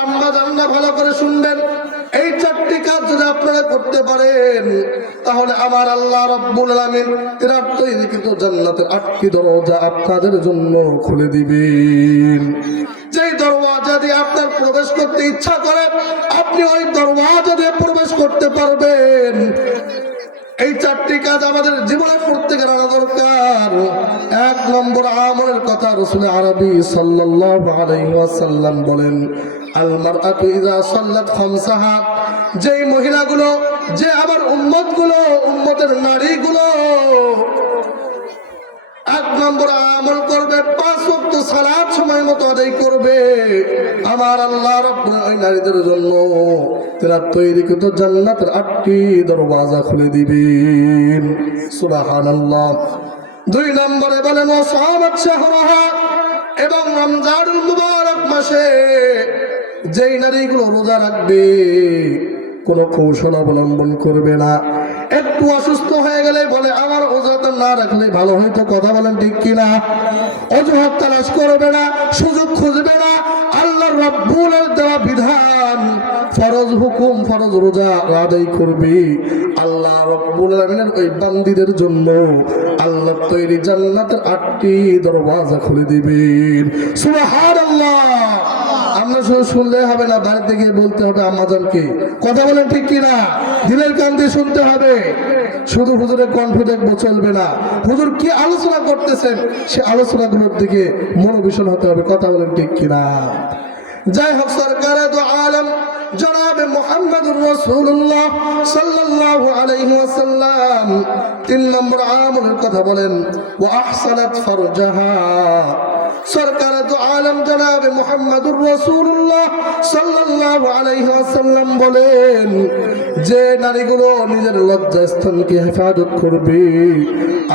আম্মা জান্না ভালো করে শুনবেন। এই চারটি কাজ যদি আপনারা করতে পারেন, তাহলে আমার আল্লাহ রব্বুল আলামিন তিনার তৈরিকৃত জান্নাতের আটটি আপনাদের জন্য খুলে দিবেন। যেই দরওয়াজা দিয়ে আপনার প্রবেশ করতে ইচ্ছা করে, আপনি ওই দরওয়াজা দিয়ে প্রবেশ করতে পারবেন। এই চারটি কাজ আমাদের জীবনে প্রত্যেকের আনা দরকার। এক নম্বর আমলের কথা রসুল আরবি সাল্লাল্লাহু আলাইহি ওয়াসাল্লাম বলেন যেই মহিলাগুলো, যে উম্মতগুলো, উম্মতের নারীগুলো এক নম্বর আমল করবে, পাঁচ সময় মতো আদায় করবে। আমার আল্লাহ ওই নারীদের জন্য আটটি দরওয়াজা খুলে দুই নম্বরে বলেন এবং রমজানুল মুবারক মাসে যেই নারীগুলো রোজা রাখবে, কোনো কৌশল অবলম্বন করবে না। একটু অসুস্থ হয়ে গেলে বলে, আমার ওজাতে না রাখলে ভালো হয়তো কথা বলেন ঠিক কিনা? অজুহাত তালাশ করবে না, সুযোগ খুঁজবে না। আল্লাহ রব্বুলের দেওয়া বিধান, ফরজ হুকুম, ফরজ রোজা আদায় করবে। আল্লাহ রব্বুল আলমিনের ওই বান্দিদের জন্য আল্লাহ তৈরি জান্নাতের আটটি দরওয়াজা খুলে দিবেন। সুবহানাল্লাহ! আমরা শুধু শুনলে হবে না বাড়িতে গিয়ে বলতে হবে আমাজনকে। কথা বলেন ঠিক কিনা? দিলের কান দিয়ে শুনতে হবে। শুধু হুজুরের কণ্ঠ দেখব চলবে না। হুজুর কি আলোচনা করতেছেন? সে আলোচনাগুলোর দিকে মনোবিষণ হতে হবে। কথা বলেন ঠিক কিনা? যাই হোক, সরকার আলম, জনাবে মোহাম্মদুর সাল্লাল্লাহু আলাইহি ওয়াসাল্লাম। তিন নম্বর আমলের কথা বলেন ও আহসানাত ফারজাহা। সরকার আলম জনাবে মোহাম্মদুর রসুল্লাহ সাল্লাল্লাহু আলাইহি ওয়াসাল্লাম বলেন, যে নারীগুলো নিজের লজ্জাস্থানকে হেফাজত করবে,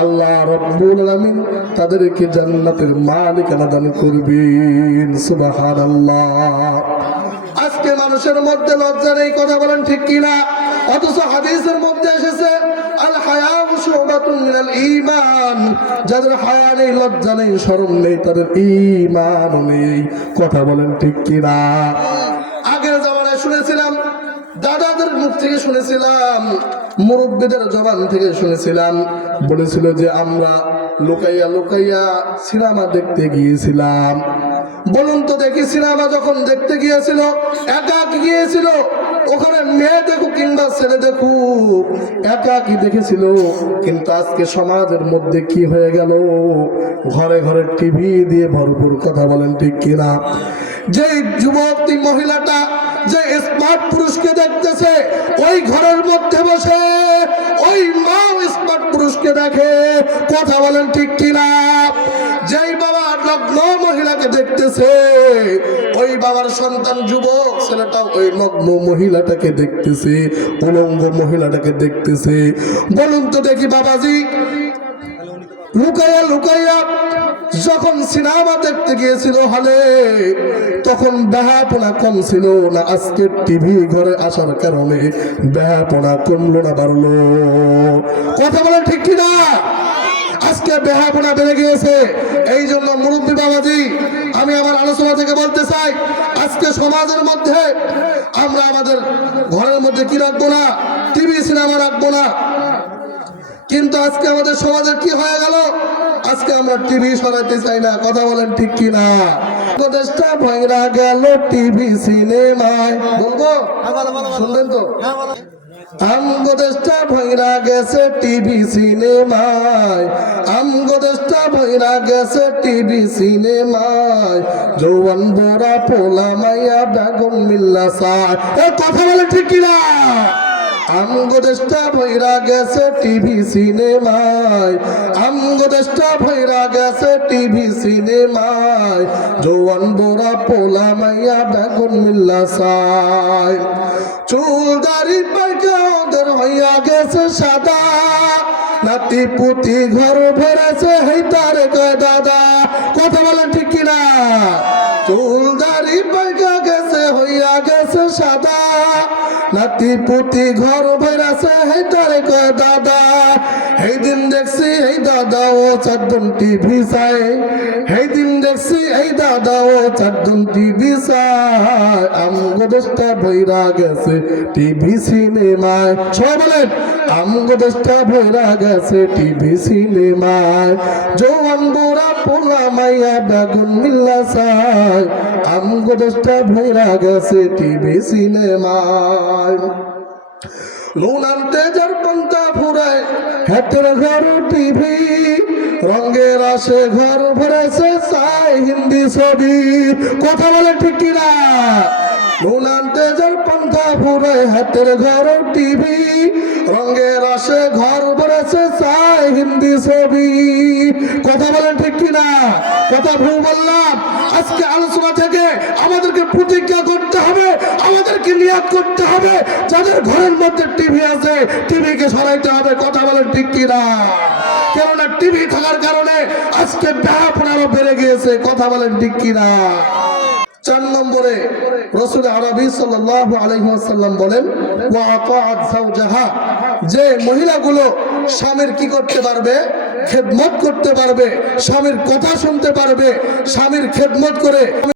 আল্লাহ রব্বুল আলামিন তাদেরকে জান্নাতের মালিকানা দান করবেন। সুবহানাল্লাহ। আজকে মানুষের মধ্যে লজ্জার এই কথা বলেন ঠিক কিনা? অথচ হাদিসের মধ্যে হায়া মিনাল ঈমান, যাদের হায়া নেই, লজ্জা নেই নেই, তাদের ঈমান নেই। কথা বলেন ঠিক কিনা? আগের শুনেছিলাম, দাদাদের মুখ থেকে শুনেছিলাম, মুরব্বীদের জবান থেকে শুনেছিলাম। বলেছিল যে আমরা লুকাইয়া লুকাইয়া সিনেমা দেখতে গিয়েছিলাম। বলুন তো দেখি সিনেমা যখন দেখতে গিয়েছিল, একা গিয়েছিল? ওখানে মেয়ে দেখুক কিংবা ছেলে দেখুক, একা কি দেখেছিল? কিন্তু আজকে সমাজের মধ্যে কি হয়ে গেল? ঘরে ঘরে টিভি দিয়ে ভরপুর কথা বলেন ঠিক কিনা? যে যুবক মহিলাটা, যে স্মার্ট পুরুষকে দেখতেছে, ওই ঘরের মধ্যে বসে ওই মা স্মার্ট পুরুষকে দেখে কথা বলেন ঠিক কিনা? যেই বাবা নগ্ন মহিলাকে দেখতেছে। ওই বাবার সন্তান যুবক ছেলেটা ওই নগ্ন মহিলাটাকে দেখতেছে মহিলাটাকে দেখতেছে। বলুন তো দেখি বাবাজি, লুকাইয়া লুকাইয়া যখন সিনেমা দেখতে গিয়েছিল হলে, তখন ব্যাহাপনা কম ছিল না আজকে টিভি ঘরে আসার কারণে? ব্যাহাপনা কমলো না, বাড়লো। কথা বলে ঠিক কিনা? আজকে বেহাপনা বেড়ে গিয়েছে। এই জন্য মুরব্বী বাবাজি আমি আমার আলোচনা থেকে বলতে চাই আজকে সমাজের মধ্যে আমরা আমাদের ঘরের মধ্যে কি রাখব না? টিভি সিনেমা রাখব না। কিন্তু আজকে আমাদের সমাজের কি হয়ে গেল? আজকে আমরা টিভি সরাইতে চাই না। কথা বলেন ঠিক কি না? উপদেশটা ভাঙরা গেল টিভি সিনেমায় বলব? শুনবেন তো? আমগো দেশটা ভৈরা গেছে টিভি সিনেমায়। আমগো দেশটা ভৈরা গেছে টিভি সিনেমায়। যৌবন বড়া পোলা মাইয়া বেগম মিল্লা সায়। এ কথা বলে ঠিক কিনা? আমগো দেশটা ভৈরা গেছে টিভি সিনেমায়। আমগো দেশটা ভৈরা গেছে টিভি সিনেমায়। জোয়ান বোরা পোলা মাইয়া বেগুন মিল্লা সাই চুল দাড়ি পাইকা হইয়া গেছে সাদা। নাতি পুতি ঘর ভরেছে হেতার কয় দাদা। কথা বলেন ঠিক কিনা? চুল দাড়ি পাইকা গেছে, হইয়া গেছে সাদা। নাতি পুতি ঘর ভৈরাছে হেই তারে দাদা এই দিন দেখছি এই দাদা ও চারজন টিভি চাই এই দিন দেখছি এই দাদা ও চারজন টিভি চাই আমগো দেশটা ভৈরা গেছে টিভি সিনেমায়। সবাই বলেন, আমগো দেশটা ভৈরা গেছে টিভি সিনেমায়। জোয়ান বুড়া পোলা মাইয়া বেগুন মিল্লা চাই। আমগো দেশটা ভৈরা গেছে টিভি সিনেমায়। নুন আনতে পন্থা ফুরায় হাতের ঘর টিভি। রঙের আসে ঘর ভরেছে চাই হিন্দি ছবি। কথা বলে ঠিক কিনা? আনতে যার পন্থা ফুরায় হাতের ঘর টিভি। রঙের আসে ঘর ভরেছে চাই হিন্দি ছবি। বলেন ঠিক কিনা? কথা ভুল বললাম। আজকে আলোচনা থেকে আমাদেরকে প্রতিজ্ঞা করতে হবে, আমাদেরকে নিয়াদ করতে হবে। যাদের ঘরের মধ্যে টিভি আছে, টিভিকে সরাইতে হবে। কথা বলেন ঠিক কিনা? কেননা টিভি থাকার কারণে আজকে ব্যাপন আরও বেড়ে গিয়েছে। কথা বলেন ঠিক কিনা? চার নম্বরে রসুল আরবি সাল্লাল্লাহু আলাইহি ওয়াসাল্লাম বলেন যে মহিলাগুলো স্বামীর কি করতে পারবে? খেদমত করতে পারবে স্বামীর কথা শুনতে পারবে স্বামীর খেদমত করে